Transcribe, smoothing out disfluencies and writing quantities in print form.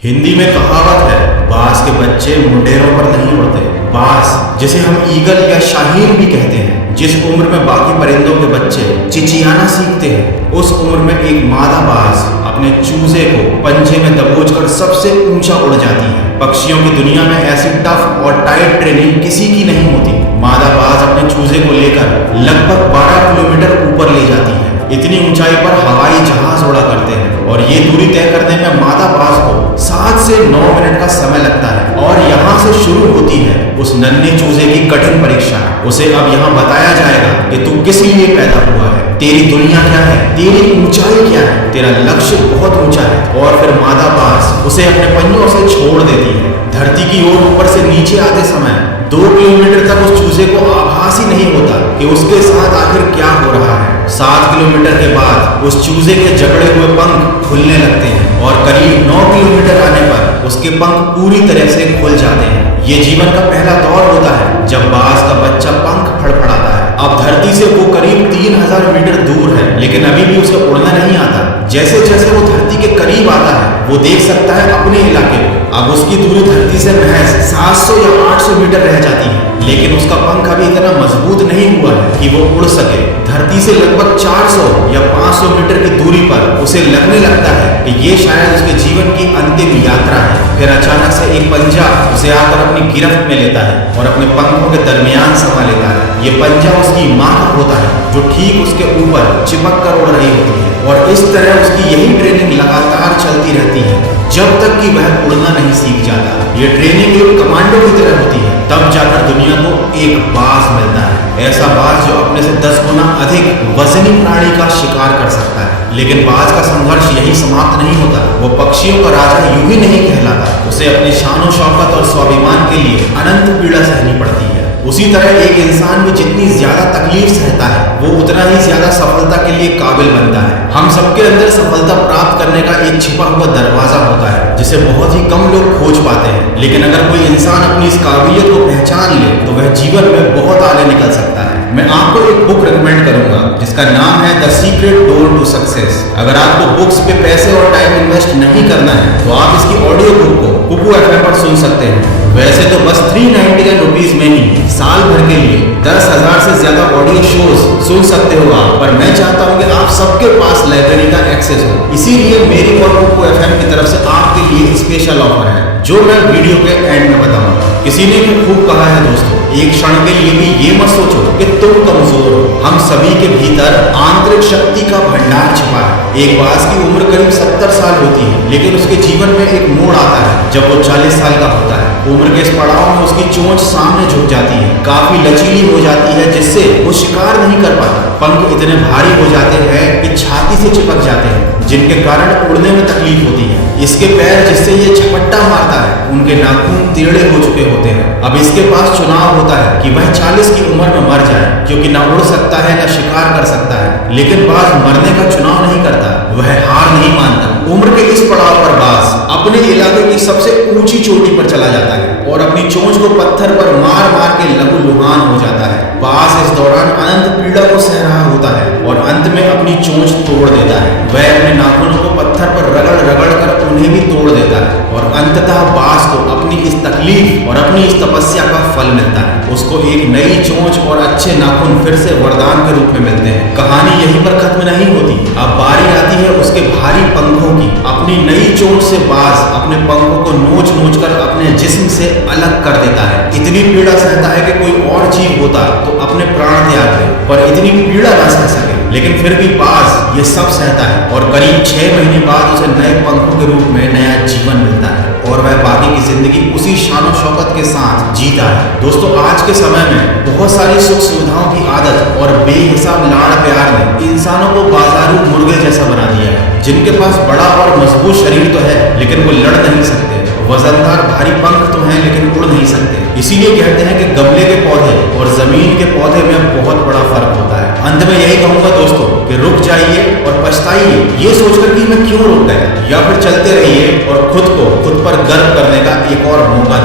हिंदी में कहावत है, बाज के बच्चे मुंडेरों पर नहीं उड़ते। बाज, जिसे हम ईगल या शाहीन भी कहते हैं, जिस उम्र में बाकी परिंदों के बच्चे चिचियाना सीखते हैं, उस उम्र में एक मादा बाज अपने चूजे को पंजे में दबोचकर सबसे ऊंचा उड़ जाती है। पक्षियों की दुनिया में ऐसी टफ और टाइट ट्रेनिंग किसी की नहीं होती। मादा बाज अपने चूजे को लेकर लगभग 12 किलोमीटर ऊपर ले जाती है। इतनी ऊंचाई पर हवाई जहाज उड़ा करते हैं और ये दूरी तय करने में मादा बाज को 7 से 9 मिनट का समय लगता है। और यहाँ से शुरू होती है उस नन्हे चूजे की कठिन परीक्षा। उसे अब यहाँ बताया जाएगा कि तू किस लिए पैदा हुआ है, तेरी दुनिया क्या है, तेरी ऊंचाई क्या है, तेरा लक्ष्य बहुत ऊंचा है। और फिर मादा बाज उसे अपने पंजों से छोड़ देती है। धरती की ओर ऊपर से नीचे आते समय 2 किलोमीटर तक उस चूजे को आभास ही नहीं होता कि उसके साथ आखिर क्या हो रहा है। 7 किलोमीटर के बाद उस चूजे के जकड़े हुए पंख खुलने लगते हैं और करीब 9 किलोमीटर आने पर उसके पंख पूरी तरह से खुल जाते हैं। ये जीवन का पहला दौर होता है जब बाज का बच्चा पंख फड़फड़ाता है। अब धरती से वो करीब 3000 मीटर दूर है, लेकिन अभी भी उसे उड़ना नहीं आता। जैसे जैसे वो धरती के करीब आता है, वो देख सकता है अपने इलाके को। अब उसकी दूरी धरती से महज 700 या 800 मीटर रह जाती है, लेकिन उसका पंख अभी इतना मजबूत नहीं हुआ है कि वो उड़ सके। धरती से लगभग 400 या 500 मीटर की दूरी पर उसे लगने लगता है कि ये शायद उसके जीवन की अंतिम यात्रा है। फिर अचानक से एक पंजा उसे आकर अपनी गिरफ्त में लेता है और अपने पंखों के दरमियान समा लेता है। ये पंजा उसकी मां का होता है, जो ठीक उसके ऊपर चिपक कर उड़ रही होती है। और इस तरह उसकी यही ट्रेनिंग लगातार चलती रहती है जब तक कि वह उड़ना नहीं सीख जाता। ये ट्रेनिंग एक कमांडो की तरह होती है, तब जाकर दुनिया को एक बाज मिलता है। ऐसा बाज जो अपने से 10 गुना अधिक वजनी प्राणी का शिकार कर सकता है। लेकिन बाज का संघर्ष यही समाप्त नहीं होता। वो पक्षियों का राजा यूं ही नहीं कहलाता। उसे अपने शानो शौकत और स्वाभिमान के लिए अनंत पीड़ा सहनी पड़ती है। उसी तरह एक इंसान भी जितनी ज्यादा तकलीफ सहता है, वो उतना ही ज्यादा सफलता के लिए काबिल बनता है। हम सबके अंदर सफलता प्राप्त करने का एक छिपा हुआ दरवाजा होता है, जिसे बहुत ही कम लोग खोज पाते हैं। लेकिन अगर कोई इंसान अपनी इस काबिलियत को पहचान ले, तो वह जीवन में बहुत आगे निकल सकता है। मैं आपको एक बुक रिकमेंड करूंगा जिसका नाम है the secret door to success. अगर आपको बुक्स पे पैसे और टाइम इन्वेस्ट नहीं करना है, तो आप इसकी ऑडियो बुक को कुकू FM पर सुन सकते हैं। वैसे तो बस 399 रुपीज में ही साल भर के लिए 10,000 से ज्यादा ऑडियो शोज सुन सकते हो आप। पर मैं चाहता हूँ कि आप सबके पास लाइब्रेरी का एक्सेस हो, इसीलिए मेरी और कुकू FM की तरफ से आपके लिए स्पेशल ऑफर है, जो मैं वीडियो के एंड में बताऊंगा। किसी ने भी खूब कहा है दोस्तों, एक क्षण के लिए भी ये मत सोचो कि तुम कमजोर हो। हम सभी के भीतर आंतरिक शक्ति का भंडार छिपा है। एक बाज की उम्र करीब 70 साल होती है, लेकिन उसके जीवन में एक मोड़ आता है जब वो 40 साल का होता है। उम्र के इस पड़ाव में उसकी चोंच सामने झुक जाती है, काफी लचीली हो जाती है, जिससे वो शिकार नहीं कर पाता। पंख इतने भारी हो जाते हैं कि छाती से चिपक जाते हैं, जिनके कारण उड़ने में तकलीफ होती है। इसके पैर जिससे ये झपट्टा मारता है, उनके नाखून टेढ़े हो चुके होते हैं। अब इसके पास चुनाव होता है कि वह 40 की उम्र में मर जाए, क्योंकि ना उड़ सकता है ना शिकार कर सकता है। लेकिन बाज मरने का चुनाव नहीं करता, वह हार नहीं मानता। उम्र के इस पड़ाव पर बाज अपने इलाके की सबसे ऊंची चोटी पर चला जाता है और अपनी चोंच को पत्थर पर मार मार के लहूलुहान हो जाता है। बाज इस दौरान अनंत पीड़ा को सह रहा होता है और अंत में अपनी चोंच तोड़ देता है। वह अपने नाखूनों को पत्थर पर रगड़ रगड़ कर उन्हें भी तोड़ देता है और अंततः बाज को अपनी इस तकलीफ और अपनी इस तपस्या का फल मिलता है। उसको एक नई चोंच और अच्छे नाखून फिर से वरदान के रूप में मिलते हैं। कहानी यहीं पर खत्म नहीं होती। अब बारी आती है उसके भारी पंखों की। अपनी नई चोंच से बाज अपने पंखों को नोच नोच कर अपने जिस्म से अलग कर देता है। इतनी पीड़ा सहता है कि कोई और जीव होता तो अपने प्राण त्याग दे, पर इतनी पीड़ा ना सह सके। लेकिन फिर भी बाज ये सब सहता है और करीब 6 महीने बाद उसे नए पंखों के रूप में नया जीवन मिलता है और वह बाकी की जिंदगी उसी शानो शौकत के साथ जीता है। दोस्तों, आज के समय में बहुत सारी सुख सुविधाओं की आदत और बेहिसाब लाड़ प्यार ने इंसानों को बाजारू मुर्गे जैसा बना दिया है, जिनके पास बड़ा और मजबूत शरीर तो है, लेकिन वो लड़ नहीं सकते। वजनदार भारी पंख तो हैं, लेकिन उड़ नहीं सकते। इसीलिए कहते हैं कि गमले के पौधे और जमीन के पौधे में बहुत बड़ा फर्क होता है। अंत में यही कहूंगा दोस्तों कि रुक जाइए और पछताइए ये सोचकर कि मैं क्यों रुक गया, या फिर चलते रहिए और खुद को खुद पर गर्व करने का एक और मौका